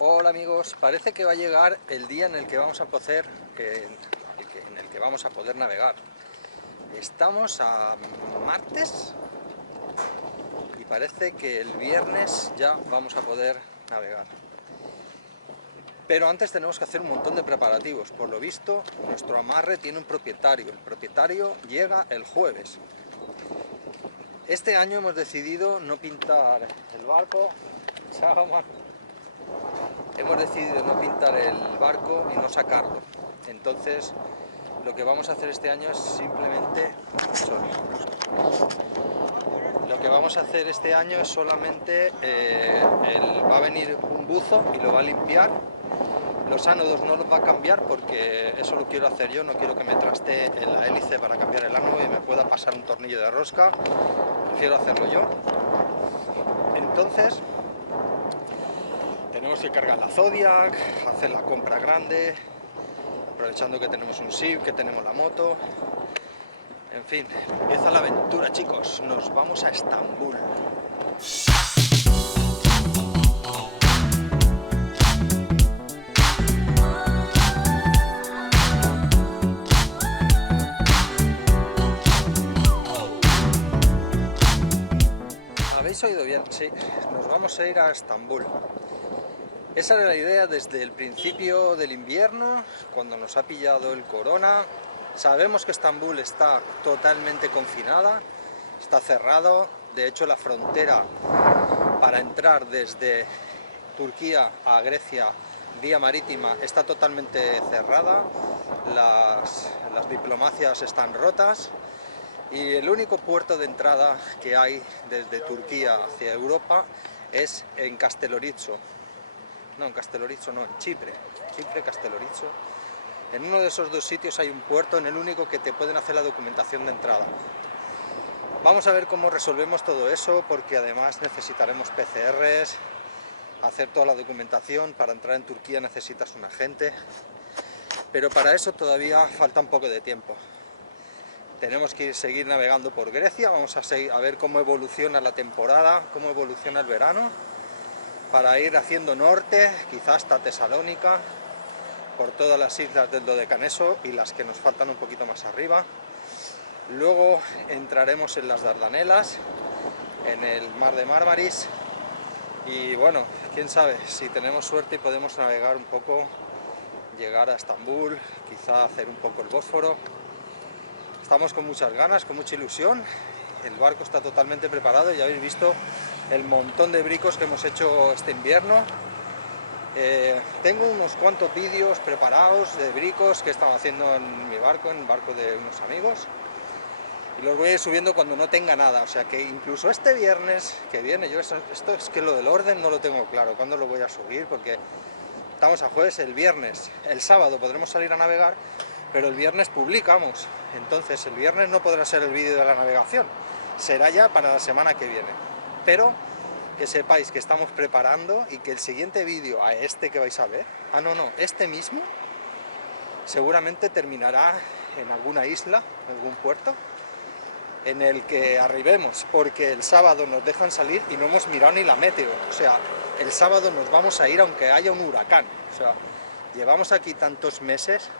Hola amigos, parece que va a llegar el día en el que vamos a poder, navegar. Estamos a martes y parece que el viernes ya vamos a poder navegar. Pero antes tenemos que hacer un montón de preparativos. Por lo visto, nuestro amarre tiene un propietario. El propietario llega el jueves. Este año hemos decidido no pintar el barco. Chao, man. Hemos decidido no pintar el barco y no sacarlo. Entonces, lo que vamos a hacer este año es simplemente... Lo que vamos a hacer este año es solamente... va a venir un buzo y lo va a limpiar. Los ánodos no los va a cambiar porque eso lo quiero hacer yo, no quiero que me trastee en la hélice para cambiar el ánodo y me pueda pasar un tornillo de rosca. Prefiero hacerlo yo. Entonces... tenemos que cargar la Zodiac, hacer la compra grande, aprovechando que tenemos un SIV, que tenemos la moto. En fin, empieza la aventura, chicos. Nos vamos a Estambul. ¿Habéis oído bien? Sí, nos vamos a ir a Estambul. Esa era la idea desde el principio del invierno, cuando nos ha pillado el corona. Sabemos que Estambul está totalmente confinada, está cerrado. De hecho, la frontera para entrar desde Turquía a Grecia vía marítima está totalmente cerrada. Las diplomacias están rotas y el único puerto de entrada que hay desde Turquía hacia Europa es en Castellorizo. No, en Castellorizo no, en Chipre, Castellorizo. En uno de esos dos sitios hay un puerto, en el único que te pueden hacer la documentación de entrada. Vamos a ver cómo resolvemos todo eso, porque además necesitaremos PCRs, hacer toda la documentación. Para entrar en Turquía necesitas un agente, pero para eso todavía falta un poco de tiempo. Tenemos que seguir navegando por Grecia, vamos a ver cómo evoluciona la temporada, cómo evoluciona el verano, para ir haciendo norte, quizás hasta Tesalónica, por todas las islas del Dodecaneso y las que nos faltan un poquito más arriba. Luego entraremos en las Dardanelas, en el mar de Mármaris, y bueno, quién sabe, si tenemos suerte y podemos navegar un poco, llegar a Estambul, quizá hacer un poco el Bósforo. Estamos con muchas ganas, con mucha ilusión. El barco está totalmente preparado, ya habéis visto el montón de bricos que hemos hecho este invierno. Tengo unos cuantos vídeos preparados de bricos que he estado haciendo en mi barco, en el barco de unos amigos, y los voy a ir subiendo cuando no tenga nada. O sea que incluso este viernes que viene, esto es que lo del orden no lo tengo claro, cuándo lo voy a subir, porque estamos a jueves. El sábado podremos salir a navegar, pero el viernes publicamos, entonces el viernes no podrá ser el vídeo de la navegación, será ya para la semana que viene. Pero que sepáis que estamos preparando y que el siguiente vídeo a este que vais a ver, este mismo, seguramente terminará en alguna isla, en algún puerto, en el que arribemos, porque el sábado nos dejan salir y no hemos mirado ni la meteo. O sea, el sábado nos vamos a ir aunque haya un huracán. O sea, llevamos aquí tantos meses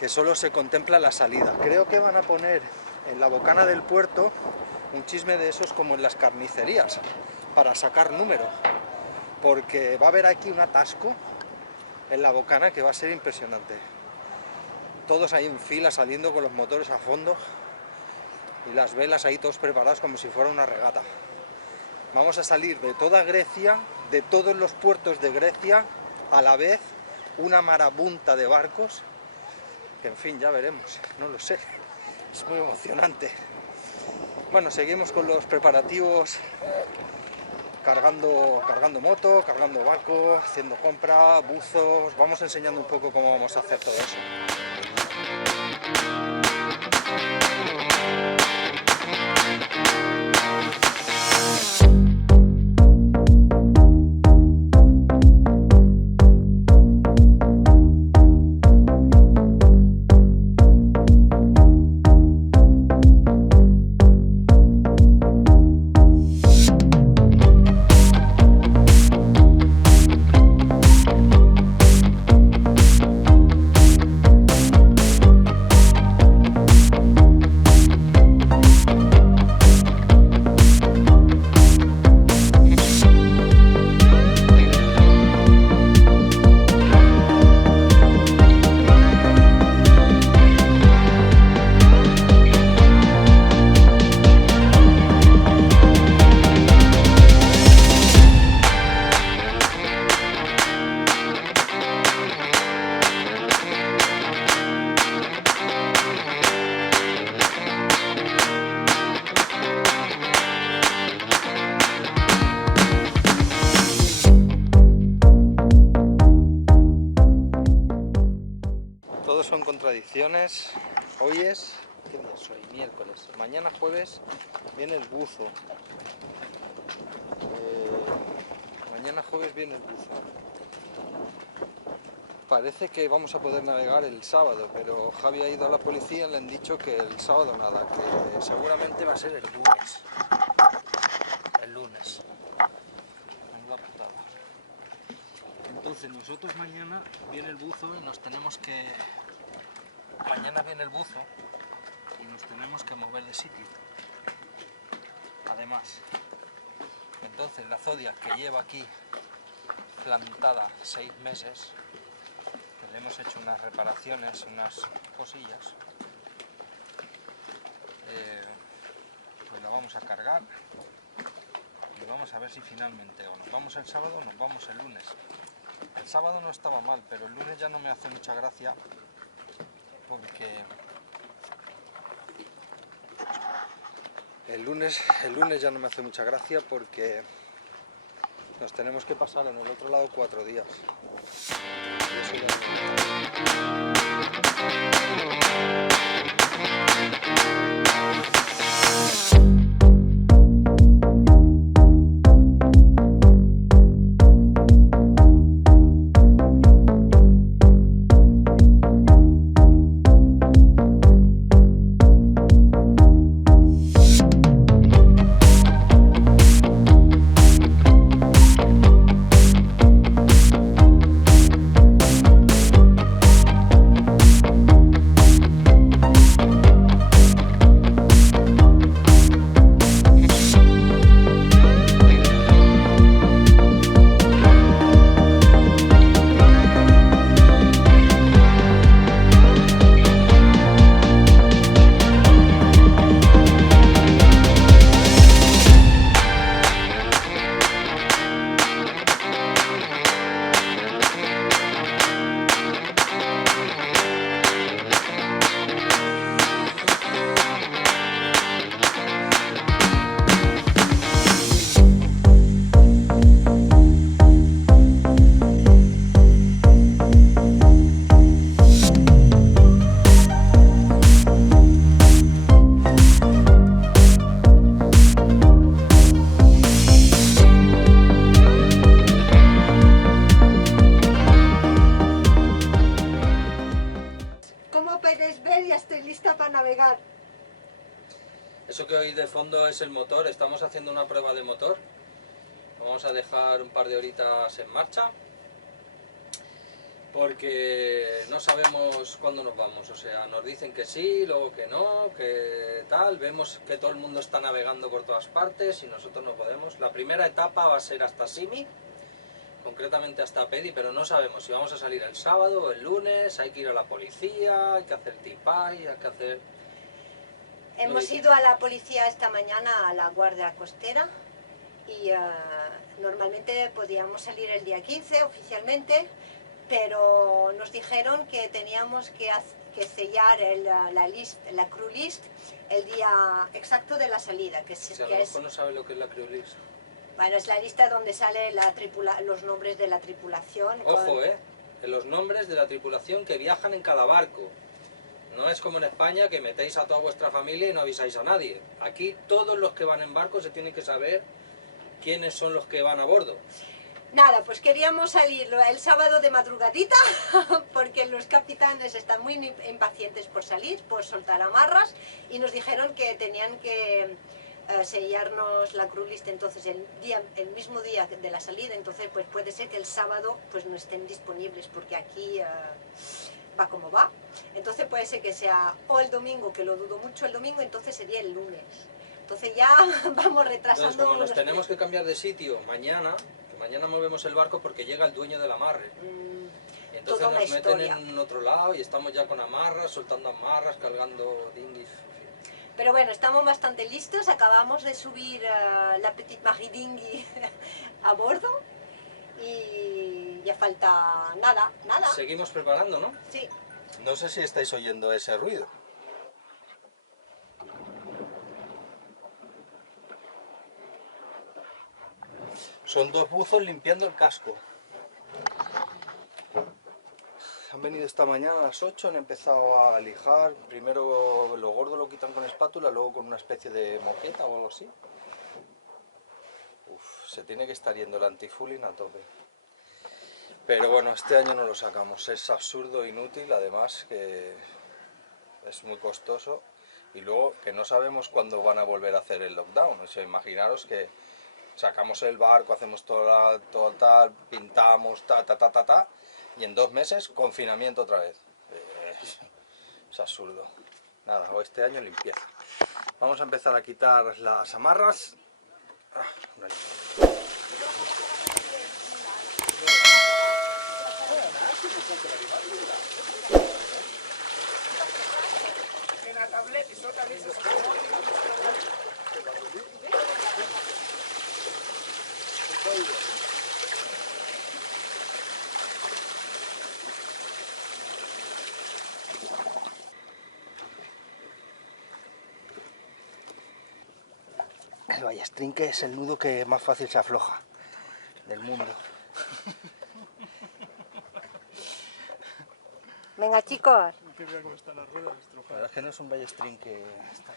que solo se contempla la salida. Creo que van a poner en la bocana del puerto un chisme de esos como en las carnicerías, para sacar número, porque va a haber aquí un atasco en la bocana que va a ser impresionante. Todos ahí en fila saliendo con los motores a fondo y las velas ahí todos preparados como si fuera una regata. Vamos a salir de toda Grecia, de todos los puertos de Grecia, a la vez, una marabunta de barcos, que en fin, ya veremos, no lo sé, es muy emocionante. Bueno, seguimos con los preparativos, cargando moto, cargando barco, haciendo compra, buzos. Vamos enseñando un poco cómo vamos a hacer todo eso. tradiciones. Hoy es... ¿qué día es hoy? Miércoles. Mañana jueves viene el buzo. Mañana jueves viene el buzo. Parece que vamos a poder navegar el sábado, pero Javi ha ido a la policía y le han dicho que el sábado nada, que seguramente va a ser el lunes. El lunes. Menuda putada. Entonces nosotros mañana viene el buzo y nos tenemos que... Mañana viene el buzo y nos tenemos que mover de sitio. Además, entonces la Zodiac, que lleva aquí plantada 6 meses, que le hemos hecho unas reparaciones, unas cosillas, pues la vamos a cargar y vamos a ver si finalmente o nos vamos el sábado o nos vamos el lunes. El sábado no estaba mal, pero el lunes ya no me hace mucha gracia porque el lunes ya no me hace mucha gracia porque nos tenemos que pasar en el otro lado 4 días. Y eso navegar. Eso que oís de fondo es el motor, estamos haciendo una prueba de motor. Vamos a dejar un par de horitas en marcha porque no sabemos cuándo nos vamos, o sea, nos dicen que sí, luego que no, que tal, vemos que todo el mundo está navegando por todas partes y nosotros no podemos. La primera etapa va a ser hasta Simi, concretamente hasta Pedi, pero no sabemos si vamos a salir el sábado o el lunes, hay que ir a la policía, hay que hacer tipay, hay que hacer... Hemos ido a la policía esta mañana, a la Guardia Costera, y normalmente podíamos salir el día 15 oficialmente, pero nos dijeron que teníamos que sellar la crew list el día exacto de la salida. Si a lo mejor no sabe lo que es la crew list. Bueno, es la lista donde salen los nombres de la tripulación. Ojo, los nombres de la tripulación que viajan en cada barco. No es como en España que metéis a toda vuestra familia y no avisáis a nadie. Aquí todos los que van en barco se tienen que saber quiénes son los que van a bordo. Nada, pues queríamos salir el sábado de madrugadita porque los capitanes están muy impacientes por salir, por soltar amarras, y nos dijeron que tenían que sellarnos la crew list entonces el mismo día de la salida. Entonces pues puede ser que el sábado pues no estén disponibles porque aquí va como va. Entonces puede ser que sea o el domingo, que lo dudo mucho el domingo, entonces sería el lunes. Entonces ya vamos retrasando. Entonces, como nos tenemos que cambiar de sitio mañana movemos el barco porque llega el dueño de la amarre. Entonces nos meten en otro lado y estamos ya con amarras, soltando amarras, cargando dinghies. Pero bueno, estamos bastante listos, acabamos de subir la Petite Marie Dinghy a bordo y ya falta nada. Seguimos preparando, ¿no? Sí. No sé si estáis oyendo ese ruido. Son 2 buzos limpiando el casco. Han venido esta mañana a las 8, han empezado a lijar. Primero lo gordo lo quitan con espátula, luego con una especie de moqueta o algo así. Uf, se tiene que estar yendo el antifouling a tope. Pero bueno, este año no lo sacamos, es absurdo, inútil, además que es muy costoso. Y luego que no sabemos cuándo van a volver a hacer el lockdown. O sea, imaginaros que sacamos el barco, hacemos todo tal, pintamos, y en 2 meses confinamiento otra vez. Es absurdo. Nada, o este año limpieza. Vamos a empezar a quitar las amarras. El ballestrinque es el nudo que más fácil se afloja del mundo. Venga, chicos. La verdad es que no es un ballestrinque.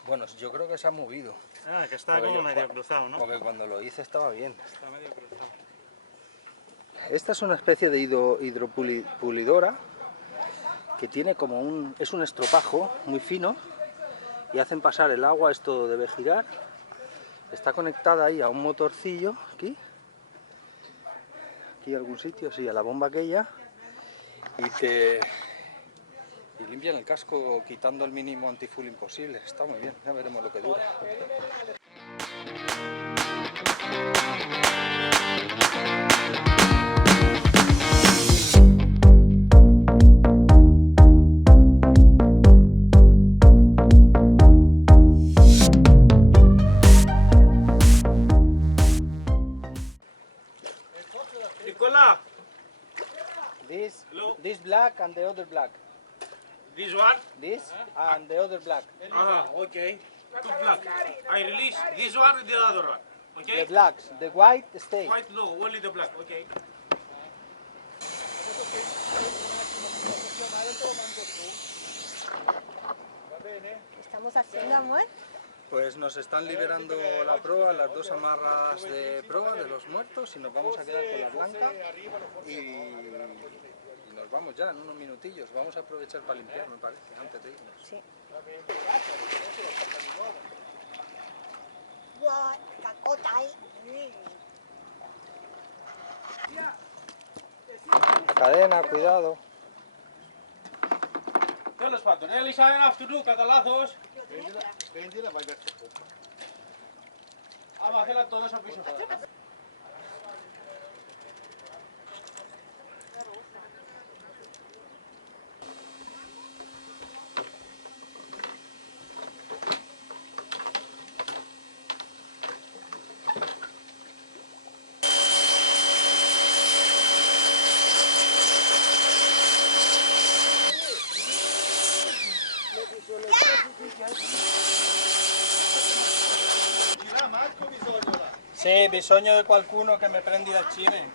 Bueno, yo creo que se ha movido. Ah, que está como medio cruzado, ¿no? Porque cuando lo hice estaba bien. Está medio cruzado. Esta es una especie de hidropulidora que tiene como es un estropajo muy fino y hacen pasar el agua, esto debe girar. Está conectada ahí a un motorcillo, aquí algún sitio, sí, a la bomba aquella, y limpian el casco quitando el mínimo antifouling posible. Está muy bien, ya veremos lo que dura. Nicola, This black and the other black. this one? This and the other black. Ah, okay. Two black. I release this one and the other one. Okay? The blacks, the white stay. White no, only the black. Okay. ¿Qué estamos haciendo, amor? Pues nos están liberando la proa, las 2 amarras de proa de los muertos, y nos vamos a quedar con la blanca y nos vamos ya en unos minutillos. Vamos a aprovechar para limpiar, me parece, antes de irnos. Sí. Cadena, cuidado. Τέλος πάντων, έλυσα ένα αυτού κατά λάθος. Άμα θέλατε το δώσω πίσω. Sì, bisogno di qualcuno che mi prendi dal cime.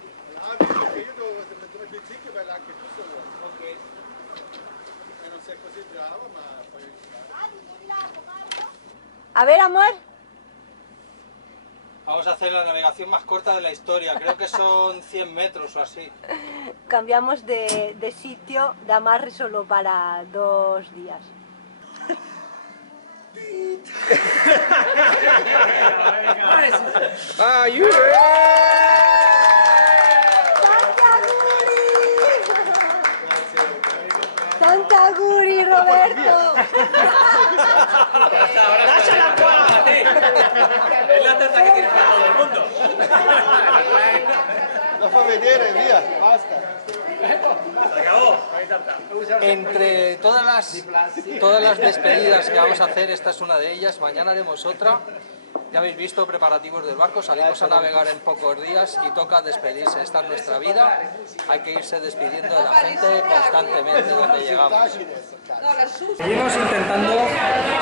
A ver, amor. Vamos a hacer la navegación más corta de la historia, creo que son 100 metros o así. Cambiamos de sitio, de amarre solo para 2 días. ¡Santa Guri, Roberto! Es la tarta que tienes para todo el mundo. La fa vedere, via, basta. Se acabó. Entre todas las despedidas que vamos a hacer, esta es una de ellas, mañana haremos otra. Ya habéis visto preparativos del barco, salimos a navegar en pocos días y toca despedirse. Esta es nuestra vida, hay que irse despidiendo de la gente constantemente donde llegamos. Seguimos intentando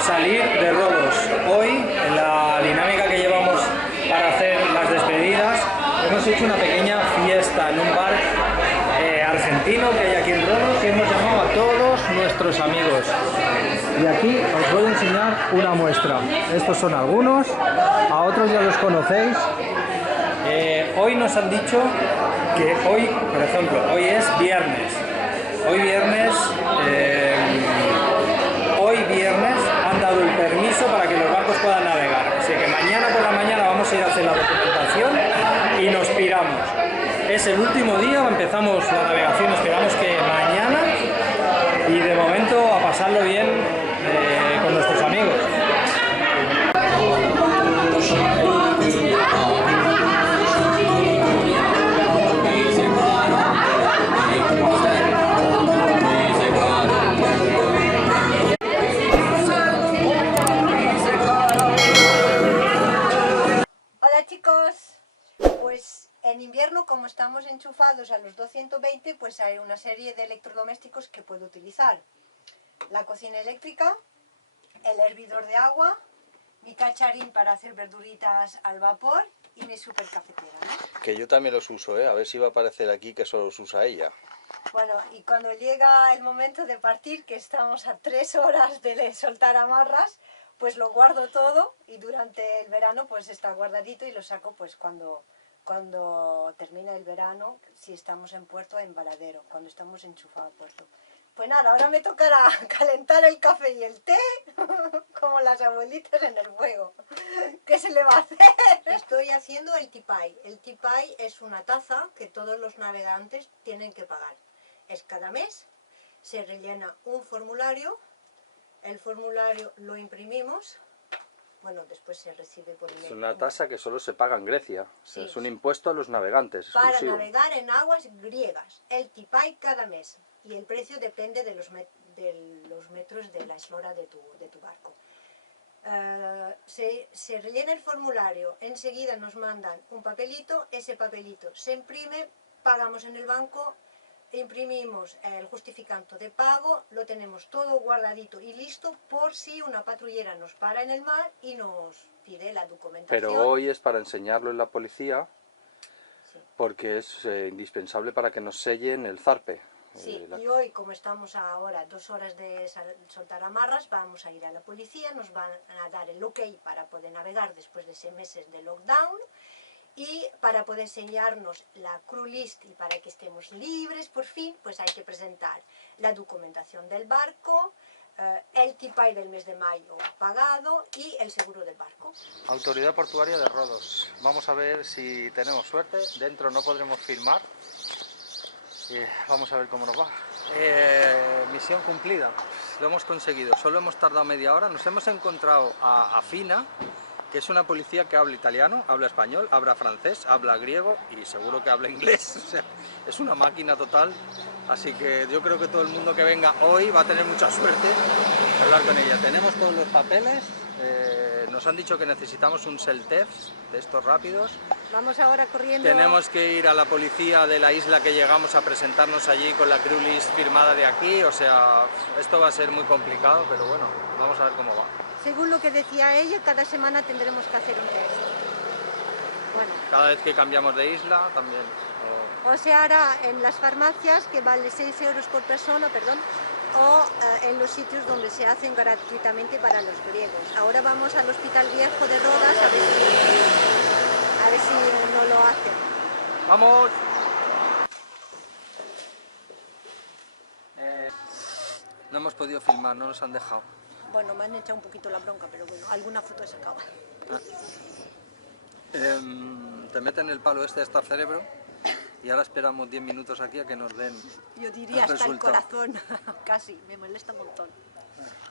salir de Rodos. Hoy, en la dinámica que llevamos para hacer las despedidas, hemos hecho una pequeña fiesta en un bar argentino. argentino que hay aquí en Rodos y hemos llamado a todos nuestros amigos. Y aquí os voy a enseñar una muestra. Estos son algunos, a otros ya los conocéis. Hoy nos han dicho que hoy, por ejemplo, hoy es viernes. Hoy viernes han dado el permiso para que los barcos puedan navegar. Así que mañana por la mañana vamos a ir a hacer la documentación y nos piramos. Es el último día, empezamos la navegación, esperamos que mañana, y de momento a pasarlo bien con nuestros amigos. Hola chicos, pues en invierno, como estamos enchufados a los 220, pues hay una serie de electrodomésticos que puedo utilizar. La cocina eléctrica, el hervidor de agua, mi cacharín para hacer verduritas al vapor y mi super cafetera, ¿no? Que yo también los uso, a ver si va a aparecer aquí que solo los usa ella. Bueno, y cuando llega el momento de partir, que estamos a 3 horas de soltar amarras, pues lo guardo todo y durante el verano pues está guardadito y lo saco pues cuando termina el verano, si estamos en puerto, en Varadero, cuando estamos enchufados a puerto. Pues nada, ahora me tocará calentar el café y el té, como las abuelitas en el fuego. ¿Qué se le va a hacer? Estoy haciendo el tipai. El tipai es una taza que todos los navegantes tienen que pagar. Es cada mes, se rellena un formulario, el formulario lo imprimimos, bueno, después se recibe por email. Es una tasa que solo se paga en Grecia, o sea, Sí. es un impuesto a los navegantes Para exclusivo. navegar en aguas griegas, el tipai cada mes, y el precio depende de los metros de la eslora de tu barco. Se rellena el formulario, enseguida nos mandan un papelito, ese papelito se imprime, pagamos en el banco, imprimimos el justificante de pago, lo tenemos todo guardadito y listo por si una patrullera nos para en el mar y nos pide la documentación. Pero hoy es para enseñarlo en la policía, Sí. porque es indispensable para que nos sellen el zarpe. Sí, y hoy, como estamos ahora 2 horas de soltar amarras, vamos a ir a la policía, nos van a dar el ok para poder navegar después de 6 meses de lockdown, y para poder enseñarnos la crew list y para que estemos libres por fin, pues hay que presentar la documentación del barco, el tipai del mes de mayo pagado y el seguro del barco. Autoridad Portuaria de Rodos. Vamos a ver si tenemos suerte. Dentro no podremos filmar. Vamos a ver cómo nos va. Misión cumplida. Lo hemos conseguido. Solo hemos tardado media hora. Nos hemos encontrado a Fina, que es una policía que habla italiano, habla español, habla francés, habla griego y seguro que habla inglés. O sea, es una máquina total. Así que yo creo que todo el mundo que venga hoy va a tener mucha suerte de hablar con ella. Tenemos todos los papeles. Nos han dicho que necesitamos un self-test de estos rápidos. Vamos ahora corriendo. Tenemos que ir a la policía de la isla que llegamos a presentarnos allí con la crew list firmada de aquí. O sea, esto va a ser muy complicado, pero bueno, vamos a ver cómo va. Según lo que decía ella, cada semana tendremos que hacer un test. Bueno, Cada vez que cambiamos de isla también. o se hará en las farmacias, que vale 6 euros por persona, perdón, o en los sitios donde se hacen gratuitamente para los griegos. Ahora vamos al Hospital Viejo de Rodas a ver si no lo hacen. ¡Vamos! No hemos podido filmar, no nos han dejado. Bueno, me han echado un poquito la bronca, pero bueno, alguna foto he sacado. Te meten el palo este hasta el cerebro y ahora esperamos 10 minutos aquí a que nos den Yo diría el hasta el resultado. corazón, casi, me molesta un montón.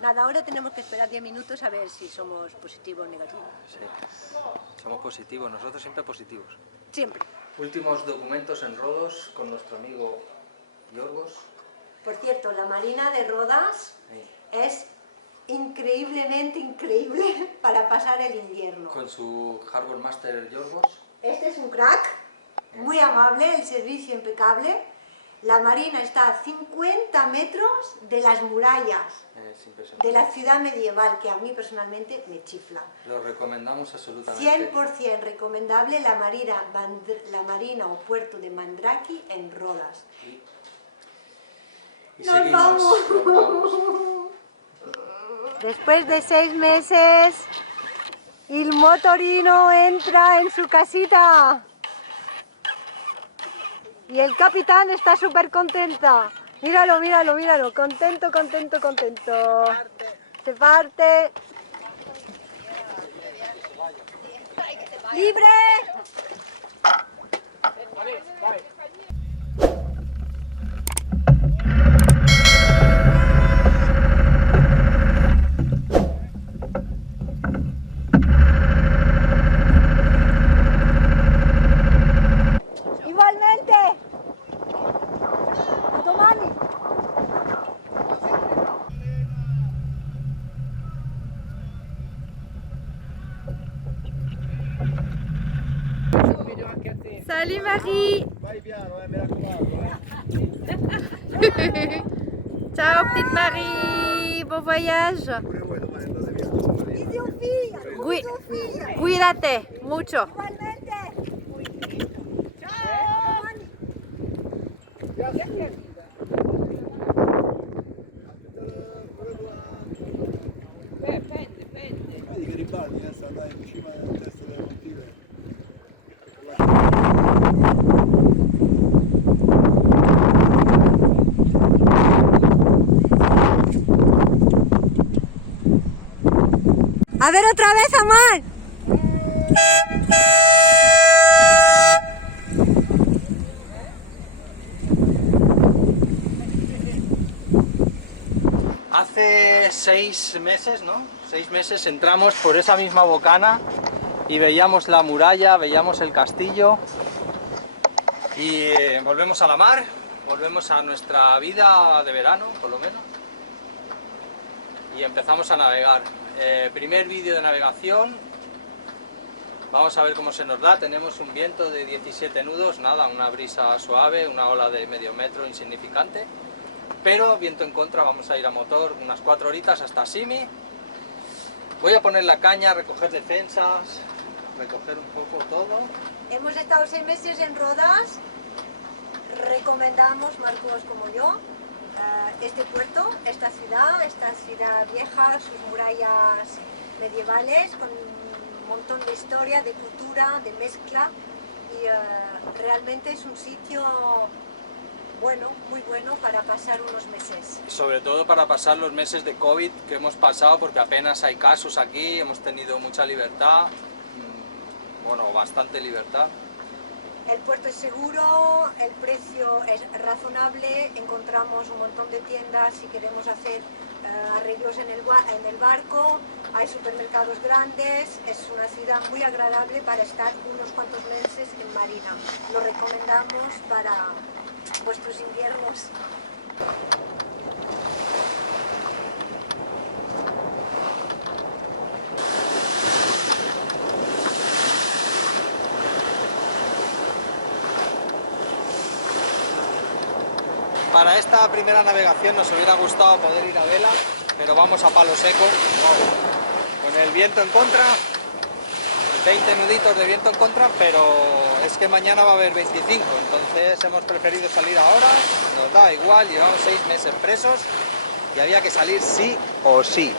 Nada, ahora tenemos que esperar 10 minutos a ver si somos positivos o negativos. Sí, somos positivos, nosotros siempre positivos. Siempre. Últimos documentos en Rodos con nuestro amigo Yorgos. Por cierto, la Marina de Rodas Sí. es increíblemente increíble para pasar el invierno. Con su Harbour Master Yorgos. Este es un crack, muy amable, el servicio impecable. La Marina está a 50 metros de las murallas Es impresionante. de la ciudad medieval, que a mí personalmente me chifla. Lo recomendamos absolutamente. 100% recomendable la Marina o puerto de Mandraki en Rodas. Y Nos seguimos, vamos. nos vamos. Después de 6 meses, el motorino entra en su casita. Y el capitán está súper contenta. Míralo, míralo, míralo. Contento, contento, contento. Se parte. ¡Libre! Igualmente. A domani. Salut Marie. Vai piano, mi raccomando. Ciao petite Marie, bon voyage. Pure voi domani andate via. Y Sofía. Gui- Sofía. Cuídate mucho. Igualmente. Vedi che ribaldi, sta andare in cima della testa delle montine. A ver otra vez, Amar. Hace 6 meses, ¿no? 6 meses entramos por esa misma bocana y veíamos la muralla, veíamos el castillo y volvemos a la mar, volvemos a nuestra vida de verano, por lo menos, y empezamos a navegar. Primer vídeo de navegación, vamos a ver cómo se nos da. Tenemos un viento de 17 nudos, nada, una brisa suave, una ola de medio metro insignificante, pero viento en contra. Vamos a ir a motor unas 4 horitas hasta Simi. Voy a poner la caña, recoger defensas, recoger un poco todo. Hemos estado 6 meses en Rodas. Recomendamos, Marcos como yo, este puerto, esta ciudad vieja, sus murallas medievales, con un montón de historia, de cultura, de mezcla, y realmente es un sitio bueno, muy bueno para pasar unos meses. Sobre todo para pasar los meses de COVID que hemos pasado, porque apenas hay casos aquí, hemos tenido mucha libertad, bueno, bastante libertad. El puerto es seguro, el precio es razonable, encontramos un montón de tiendas si queremos hacer arreglos en el barco, hay supermercados grandes, es una ciudad muy agradable para estar unos cuantos meses en marina. Lo recomendamos para vuestros inviernos. Para esta primera navegación nos hubiera gustado poder ir a vela, pero vamos a palo seco, con el viento en contra, 20 nuditos de viento en contra, pero es que mañana va a haber 25, entonces hemos preferido salir ahora, nos da igual, llevamos 6 meses presos y había que salir sí o sí.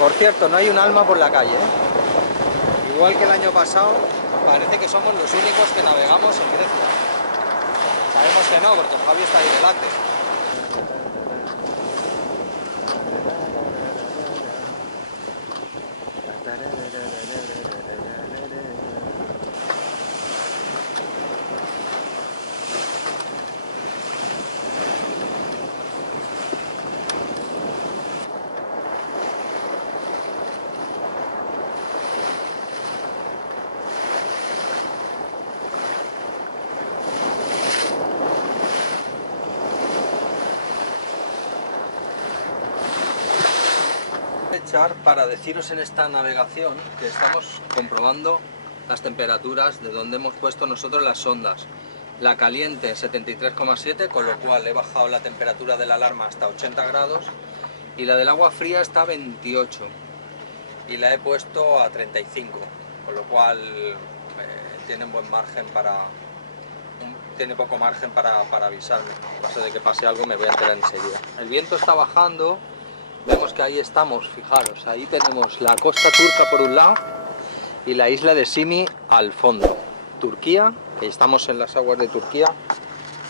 Por cierto, no hay un alma por la calle, ¿eh? Igual que el año pasado, parece que somos los únicos que navegamos en Grecia. Sabemos que no, porque Javi está ahí delante. Para deciros en esta navegación que estamos comprobando las temperaturas de donde hemos puesto nosotros las sondas. La caliente 73,7, con lo cual he bajado la temperatura de la alarma hasta 80 grados, y la del agua fría está a 28 y la he puesto a 35, con lo cual tienen buen margen tiene poco margen para avisarme. En caso de que pase algo me voy a enterar enseguida. El viento está bajando, vemos que ahí estamos, fijaros, ahí tenemos la costa turca por un lado y la isla de Simi al fondo. Turquía, que estamos en las aguas de Turquía,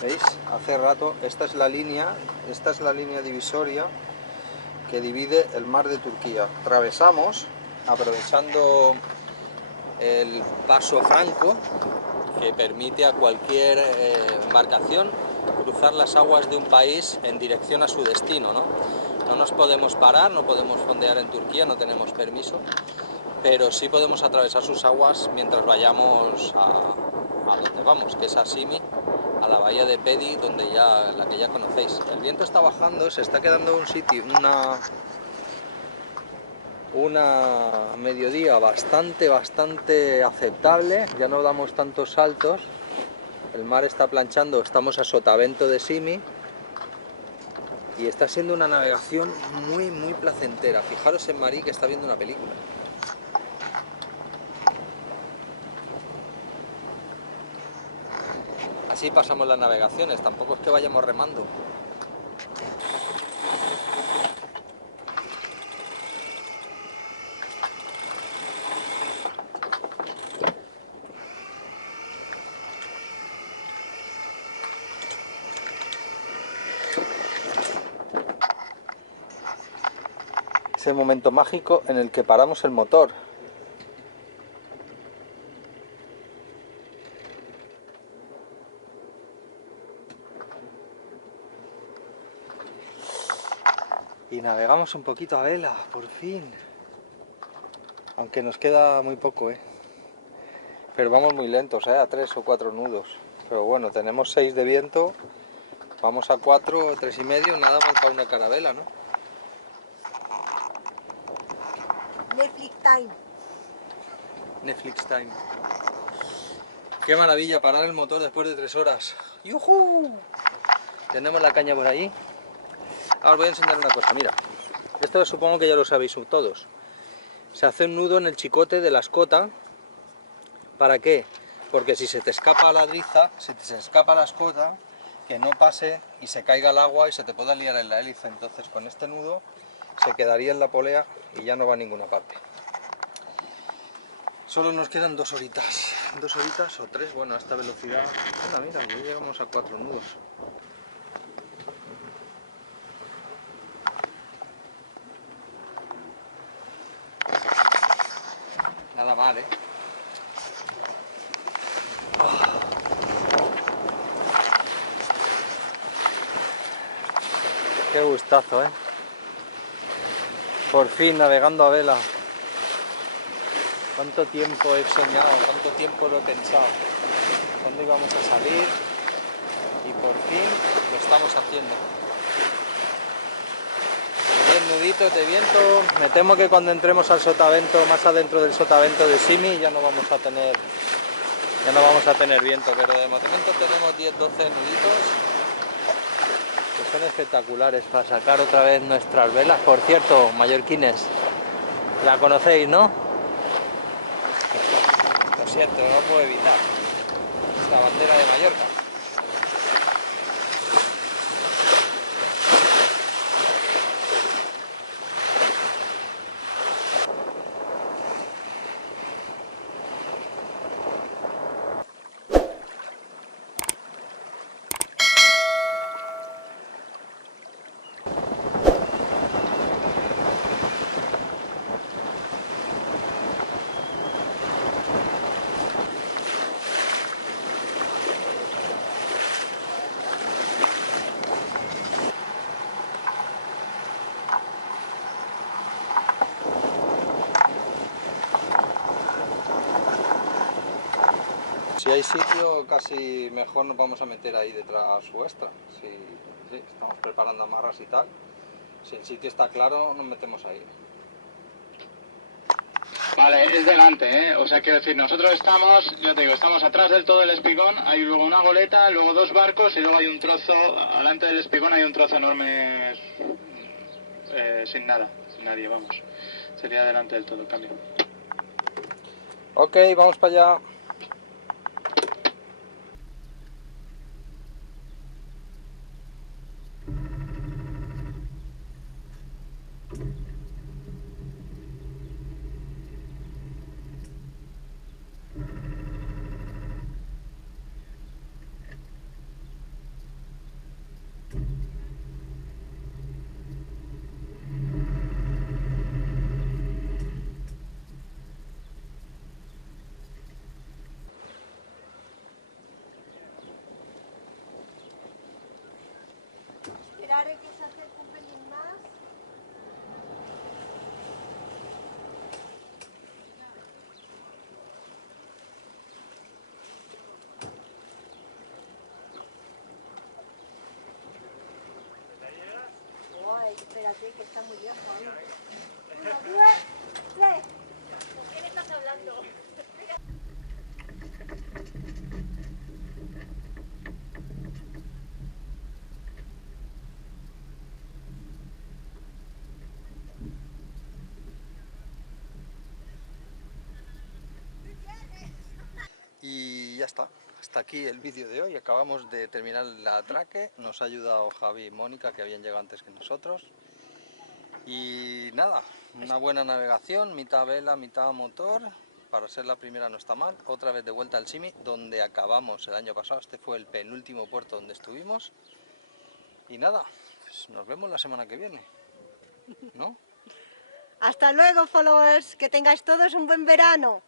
¿veis? Hace rato, esta es la línea divisoria que divide el mar de Turquía. Atravesamos, aprovechando el paso franco, que permite a cualquier embarcación cruzar las aguas de un país en dirección a su destino, ¿no? No nos podemos parar, no podemos fondear en Turquía, no tenemos permiso, pero sí podemos atravesar sus aguas mientras vayamos a donde vamos, que es a Simi, a la bahía de Pedi, la que ya conocéis. El viento está bajando, se está quedando un sitio, una mediodía bastante aceptable, ya no damos tantos saltos, el mar está planchando, estamos a sotavento de Simi y está siendo una navegación muy placentera. Fijaros en Marí, que está viendo una película. Así pasamos las navegaciones, tampoco es que vayamos remando. Ese momento mágico en el que paramos el motor. Y navegamos un poquito a vela, por fin. Aunque nos queda muy poco, pero vamos muy lentos, a 3 o 4 nudos. Pero bueno, tenemos 6 de viento, vamos a 4, 3 y medio, nada mal para una carabela, ¿no? Netflix time. Netflix time. Qué maravilla parar el motor después de 3 horas. ¡Yujú! Tenemos la caña por ahí. Ahora os voy a enseñar una cosa, mira. Esto supongo que ya lo sabéis todos. Se hace un nudo en el chicote de la escota. ¿Para qué? Porque si se te escapa la driza, si se escapa la escota, que no pase y se caiga al agua y se te pueda liar en la hélice. Entonces con este nudo se quedaría en la polea y ya no va a ninguna parte. Solo nos quedan 2 horitas. 2 horitas o 3, bueno, a esta velocidad. Mira, ya llegamos a 4 nudos. Nada mal, Qué gustazo, Por fin navegando a vela. Cuánto tiempo he soñado, cuánto tiempo lo he pensado. ¿Cuándo íbamos a salir? Y por fin lo estamos haciendo. 10 nuditos de viento. Me temo que cuando entremos al sotavento, más adentro del sotavento de Simi, ya no vamos a tener viento, pero de momento tenemos 10-12 nuditos que son espectaculares para sacar otra vez nuestras velas. Por cierto, mallorquines, la conocéis, ¿no? Lo siento, no lo puedo evitar. Esta bandera de Mallorca. Si hay sitio, casi mejor nos vamos a meter ahí detrás vuestra. Si estamos preparando amarras y tal. Si el sitio está claro, nos metemos ahí. Vale, es delante, O sea, quiero decir, nosotros estamos, ya te digo, estamos atrás del todo del espigón, hay luego una goleta, luego 2 barcos y luego hay un trozo, delante del espigón hay un trozo enorme sin nada, sin nadie, vamos. Sería delante del todo el cambio. Ok, vamos para allá. Ahora hay que se acerca un pelín más. Ay, espérate, que está muy lejos. 1, 2, 3. ¿Con quién estás hablando? Y ya está, hasta aquí el vídeo de hoy. Acabamos de terminar el atraque, nos ha ayudado Javi y Mónica, que habían llegado antes que nosotros. Y nada, una buena navegación, mitad vela, mitad motor. Para ser la primera no está mal. Otra vez de vuelta al Simi, donde acabamos el año pasado. Este fue el penúltimo puerto donde estuvimos. Y nada, pues nos vemos la semana que viene, ¿no? Hasta luego, followers. Que tengáis todos un buen verano.